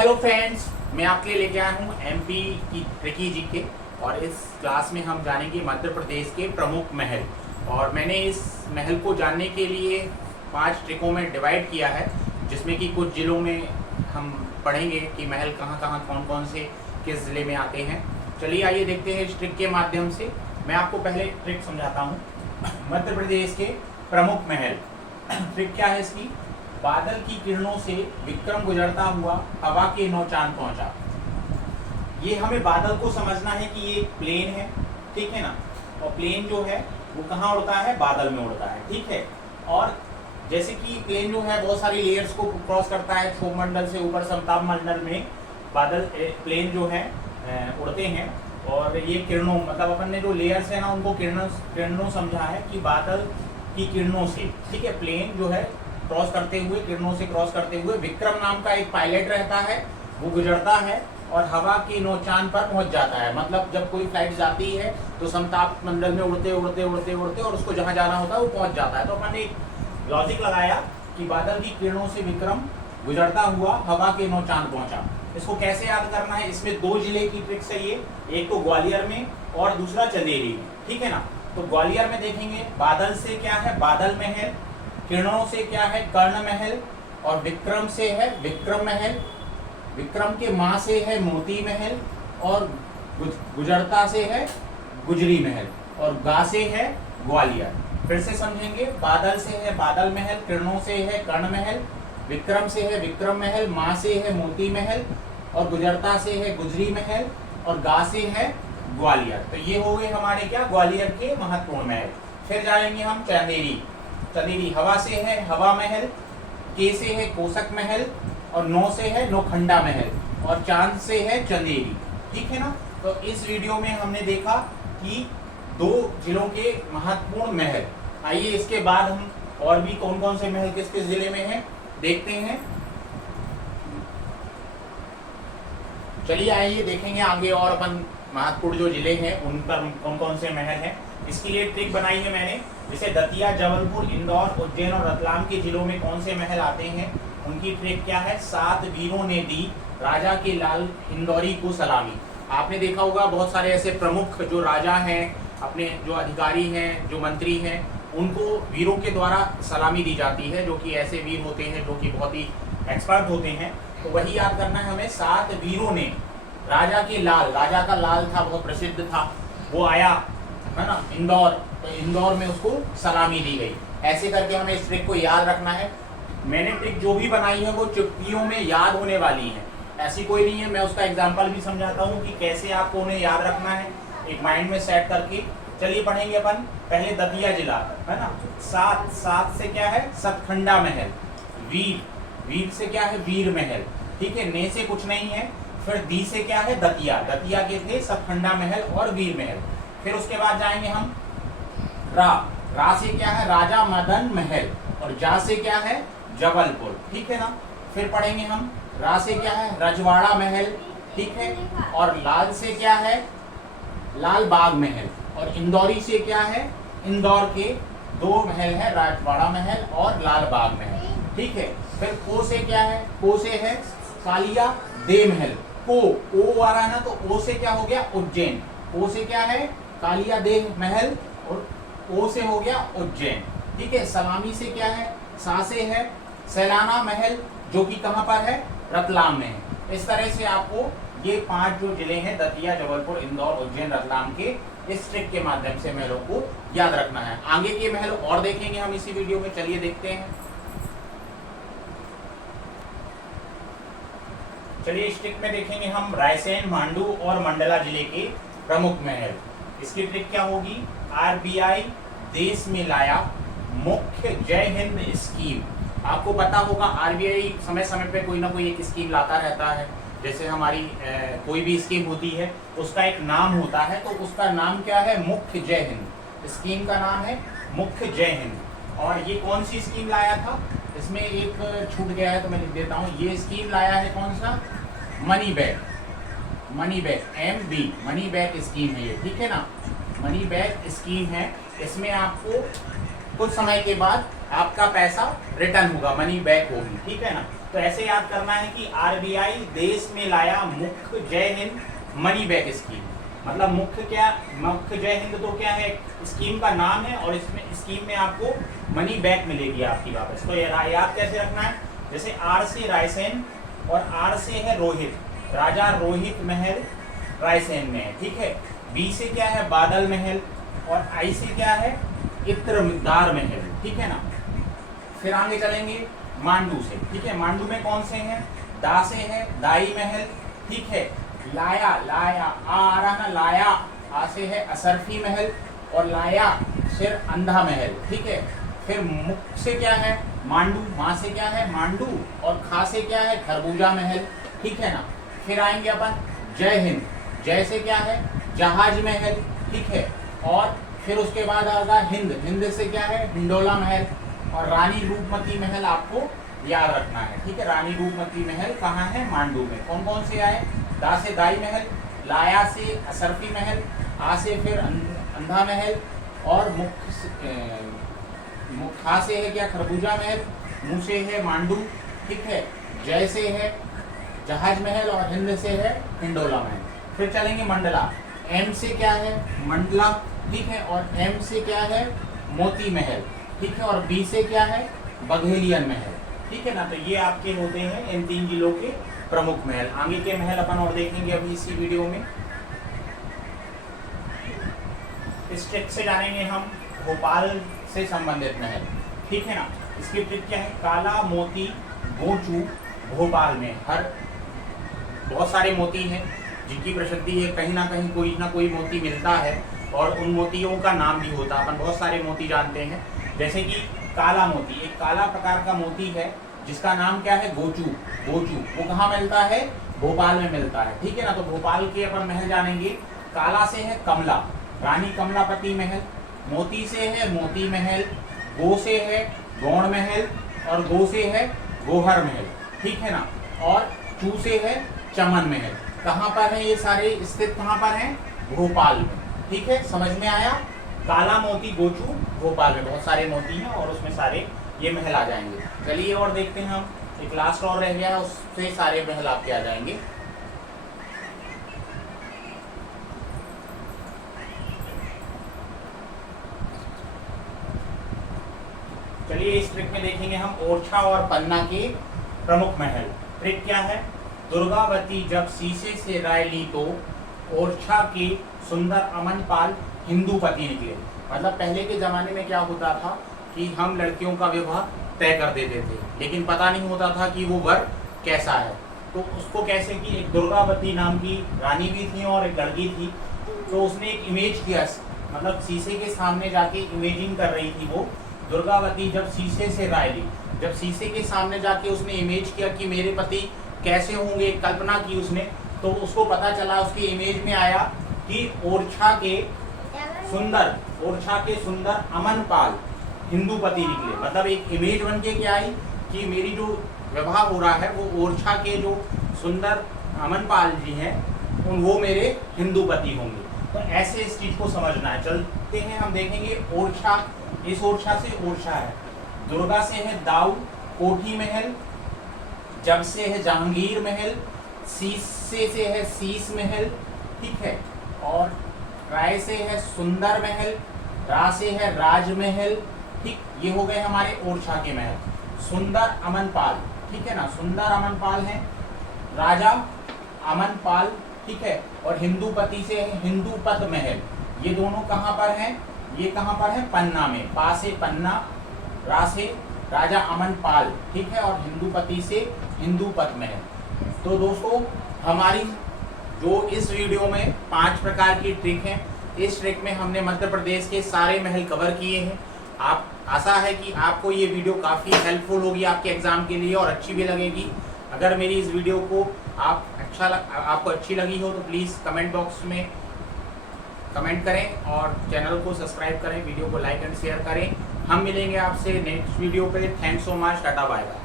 Hello friends, मैं आपके लिए लेके आया हूँ एमपी की ट्रिकी जीके और इस क्लास में हम जानेंगे मध्य प्रदेश के प्रमुख महल। और मैंने इस महल को जानने के लिए 5 ट्रिकों में डिवाइड किया है, जिसमें कि कुछ ज़िलों में हम पढ़ेंगे कि महल कहाँ कौन कौन से किस ज़िले में आते हैं। चलिए आइए देखते हैं इस ट्रिक के माध्यम से। मैं आपको पहले ट्रिक समझाता हूँ। मध्य प्रदेश के प्रमुख महल। ट्रिक क्या है इसकी? बादल की किरणों से विक्रम गुजरता हुआ हवा के नौ चांद पहुंचा। ये हमें बादल को समझना है कि ये एक प्लेन है, ठीक है ना। और प्लेन जो है वो कहाँ उड़ता है? बादल में उड़ता है, ठीक है। और जैसे कि प्लेन जो है बहुत सारी लेयर्स को क्रॉस करता है, क्षोभ मंडल से ऊपर समताप मंडल में बादल प्लेन जो है उड़ते हैं। और ये किरणों मतलब अपन ने जो लेयर्स है ना उनको किरणों समझा है कि बादल की किरणों से, ठीक है। प्लेन जो है क्रॉस करते हुए, किरणों से क्रॉस करते हुए विक्रम नाम का एक पायलट रहता है, वो गुजरता है और हवा के नौ चांद पर पहुंच जाता है। मतलब जब कोई फ्लाइट जाती है तो समताप मंडल में उड़ते उड़ते उड़ते उड़ते और उसको जहां जाना होता है वो पहुंच जाता है। तो अपन ने एक लॉजिक लगाया कि बादल की किरणों से विक्रम गुजरता हुआ हवा के नौ चांद पहुंचा। इसको कैसे याद करना है? इसमें 2 जिले की ट्रिक्स है ये, एक तो ग्वालियर में और दूसरा चंदेरी में, ठीक है ना। तो ग्वालियर में देखेंगे बादल से क्या है? बादल महल। किरणों से क्या है? कर्ण महल। और विक्रम से है विक्रम महल। विक्रम के माँ से है मोती महल। और गुजरता से है गुजरी महल। और गा से है ग्वालियर। फिर से समझेंगे, बादल से है बादल महल, किरणों से है कर्ण महल, विक्रम से है विक्रम महल, माँ से है मोती महल और गुजरता से है गुजरी महल और गा से है ग्वालियर। तो ये हो गए हमारे क्या? ग्वालियर के महत्वपूर्ण महल। फिर जाएंगे हम चंदेरी। चंदेरी हवा से है हवा महल, के से है कोसक महल और नौ से है नौखंडा महल और चांद से है चंदेरी, ठीक है ना। तो इस वीडियो में हमने देखा कि 2 जिलों के महत्वपूर्ण महल। आइए इसके बाद हम और भी कौन कौन से महल किस किस जिले में हैं देखते हैं। चलिए आइए देखेंगे आगे और अपन महत्वपूर्ण जो जिले हैं उन पर कौन कौन से महल हैं। इसके लिए ट्रिक बनाई है मैंने, जैसे दतिया, जबलपुर, इंदौर, उज्जैन और रतलाम के जिलों में कौन से महल आते हैं। उनकी ट्रिक क्या है? 7 वीरों ने दी राजा के लाल इंदौरी को सलामी। आपने देखा होगा बहुत सारे ऐसे प्रमुख जो राजा हैं, अपने जो अधिकारी हैं, जो मंत्री हैं, उनको वीरों के द्वारा सलामी दी जाती है, जो कि ऐसे वीर होते हैं जो कि बहुत ही एक्सपर्ट होते हैं। तो वही याद करना है हमें। 7 वीरों ने राजा के लाल, राजा का लाल था, बहुत प्रसिद्ध था, वो आया है ना इंदौर, तो इंदौर में उसको सलामी दी गई। ऐसे करके हमें इस ट्रिक को याद रखना है। मैंने ट्रिक जो भी बनाई है वो चुटकियों में याद होने वाली है, ऐसी कोई नहीं है। मैं उसका एग्जांपल भी समझाता हूँ कि कैसे आपको उन्हें याद रखना है एक माइंड में सेट करके। चलिए पढ़ेंगे अपन पहले दतिया जिला, है ना। 7 से क्या है? सतखंडा महल। वीर से क्या है? वीर महल, ठीक है। ने से कुछ नहीं है। फिर दी से क्या है? दतिया के थे सतखंडा महल और वीर महल। फिर उसके बाद जाएंगे हम रा से क्या है? राजा मदन महल और जा से क्या है? जबलपुर, ठीक है ना। फिर पढ़ेंगे हम रा से क्या है? रजवाड़ा महल, ठीक है। और लाल से क्या है? लाल बाग महल। और इंदौरी से क्या है? इंदौर के 2 महल है, रजवाड़ा महल और लाल बाग महल, ठीक है। फिर को से क्या है? को से है कालिया दे महल। को आ रहा है ना, तो ओ से क्या हो गया? उज्जैन। ओ से क्या है? कालिया दे महल और ओ से हो गया उज्जैन, ठीक है। सलामी से क्या है? सा से है सैलाना महल, जो कि कहाँ पर है? रतलाम में है। इस तरह से आपको ये 5 जो जिले हैं दतिया, जबलपुर, इंदौर, उज्जैन, रतलाम के इस ट्रिक के माध्यम से महलों को याद रखना है। आगे के महल और देखेंगे हम इसी वीडियो में। चलिए देखते हैं। चलिए इस ट्रिक में देखेंगे हम रायसेन, मांडू और मंडला जिले के प्रमुख महल। इसकी ट्रिक क्या होगी? आरबीआई देश में लाया मुख्य जय हिंद स्कीम। आपको पता होगा आरबीआई समय समय पे कोई ना कोई एक स्कीम लाता रहता है। जैसे हमारी कोई भी स्कीम होती है उसका एक नाम होता है, तो उसका नाम क्या है? मुख्य जय हिंद। स्कीम का नाम है मुख्य जय हिंद। और ये कौन सी स्कीम लाया था? इसमें एक छूट गया है तो मैं लिख देता हूँ। ये स्कीम लाया है कौन सा? Money back MB money back scheme है ये, ठीक है ना। मनी बैक स्कीम है। इसमें आपको कुछ समय के बाद आपका पैसा रिटर्न होगा, मनी बैक होगी, ठीक है ना। तो ऐसे याद करना है कि आरबीआई देश में लाया मुख्य जय हिंद मनी बैक स्कीम। मतलब मुख्य जय हिंद तो क्या है, स्कीम का नाम है, और इसमें स्कीम में आपको मनी बैक मिलेगी आपकी वापस। तो याद कैसे रखना है, जैसे आर से रायसेन और आर से है रोहित, राजा रोहित महल रायसेन में है, ठीक है। बी से क्या है, बादल महल, और आई से क्या है, इत्रदार महल, ठीक है ना। फिर आगे चलेंगे मांडू से, ठीक है। मांडू में कौन से हैं, दा से है दाई महल, ठीक है। लाया आ रहा ना, लाया आ से है असरफी महल, और लाया फिर अंधा महल, ठीक है। फिर मुख से क्या है, मांडू, माँ से क्या है, मांडू, और खा से क्या है, खरबूजा महल, ठीक है ना। फिर आएंगे अपन जय हिंद, जय से क्या है, जहाज महल, ठीक है। और फिर उसके बाद आएगा हिंद, हिंद से क्या है, हिंडोला महल, और रानी रूपमती महल आपको याद रखना है, ठीक है। रानी रूपमती महल कहाँ है, मांडू में। कौन कौन से आए, दा से दाई महल, लाया से असरफी महल, आ से फिर अंधा महल, और खा से है क्या, खरबूजा महल, मुँह से है मांडू, ठीक है। जय से है जहाज महल, और हिंद से है हिंडोला महल। फिर चलेंगे मंडला, एम से क्या है, मंडला, ठीक है। और एम से क्या है, मोती महल, ठीक है। और बी से क्या है, बघेलियन महल, ठीक है ना। तो ये आपके होते हैं इन 3 जिलों के प्रमुख महल। आगे के महल अपन और देखेंगे अभी इसी वीडियो में। इस ट्रिक से जानेंगे हम भोपाल से संबंधित महल, ठीक है ना। इसकी ट्रिक क्या है, काला मोती गोचू भोपाल में बहुत सारे मोती हैं जिनकी प्रसिद्धि है, कहीं ना कोई मोती मिलता है, और उन मोतियों का नाम भी होता है। अपन बहुत सारे मोती जानते हैं, जैसे कि काला मोती, एक काला प्रकार का मोती है जिसका नाम क्या है, गोचू। वो कहाँ मिलता है, भोपाल में मिलता है, ठीक है ना। तो भोपाल के अपन महल जानेंगे। काला से है कमला, रानी कमलापति महल, मोती से है मोती महल, गो से है गौड़ महल, और गो से है गोहर महल, ठीक है ना। और चू से है चमन महल। कहाँ पर है ये सारे स्थित, कहाँ पर हैं, भोपाल में, ठीक है। समझ में आया, काला मोती गोचू भोपाल में बहुत सारे मोती हैं, और उसमें सारे ये महल आ जाएंगे। चलिए और देखते हैं हम, एक लास्ट और रह गया, उससे सारे महल आपके आ जाएंगे। चलिए इस ट्रिक में देखेंगे हम ओरछा और पन्ना के प्रमुख महल। ट्रिक क्या है, दुर्गावती जब शीशे से राय ली तो ओरछा के सुंदर अमनपाल हिंदूपति निकले। मतलब पहले के ज़माने में क्या होता था कि हम लड़कियों का विवाह तय कर देते थे, लेकिन पता नहीं होता था कि वो वर कैसा है। तो उसको कैसे कि एक दुर्गावती नाम की रानी भी थी और एक लड़की थी, तो उसने एक इमेज किया, मतलब शीशे के सामने जाके इमेजिंग कर रही थी वो दुर्गावती। जब शीशे से राय ली, जब शीशे के सामने जाके उसने इमेज किया कि मेरे पति कैसे होंगे, कल्पना की उसने, तो उसको पता चला, उसके इमेज में आया कि ओरछा के सुंदर अमनपाल हिंदूपति निकले। मतलब एक इमेज बन के क्या आई कि मेरी जो विवाह हो रहा है वो ओरछा के जो सुंदर अमनपाल जी हैं वो मेरे हिंदूपति होंगे। तो ऐसे इस चीज को समझना है। चलते हैं हम देखेंगे ओरछा, इस ओरछा से ओरछा है, दुर्गा से है दाऊ कोठी महल, जब से है जहांगीर महल, शीशे से है शीश महल, ठीक है। और राय से है सुंदर महल, रा से है राजमहल, ठीक। ये हो गए हमारे ओरछा के महल। सुंदर अमनपाल, ठीक है ना, सुंदर अमनपाल है, राजा अमनपाल, ठीक है। और हिंदूपति से है हिंदूपत महल। ये दोनों कहाँ पर हैं, ये कहाँ पर है, पन्ना में। पा से पन्ना, रा से राजा अमनपाल, ठीक है। और हिंदूपति से हिंदूपत महल। तो दोस्तों हमारी जो इस वीडियो में 5 प्रकार की ट्रिक हैं, इस ट्रिक में हमने मध्य प्रदेश के सारे महल कवर किए हैं। आप आशा है कि आपको ये वीडियो काफ़ी हेल्पफुल होगी आपके एग्ज़ाम के लिए और अच्छी भी लगेगी। अगर मेरी इस वीडियो को आपको अच्छी लगी हो तो प्लीज़ कमेंट बॉक्स में कमेंट करें और चैनल को सब्सक्राइब करें, वीडियो को लाइक एंड शेयर करें। हम मिलेंगे आपसे नेक्स्ट वीडियो पे। Thanks so much, tata bye bye.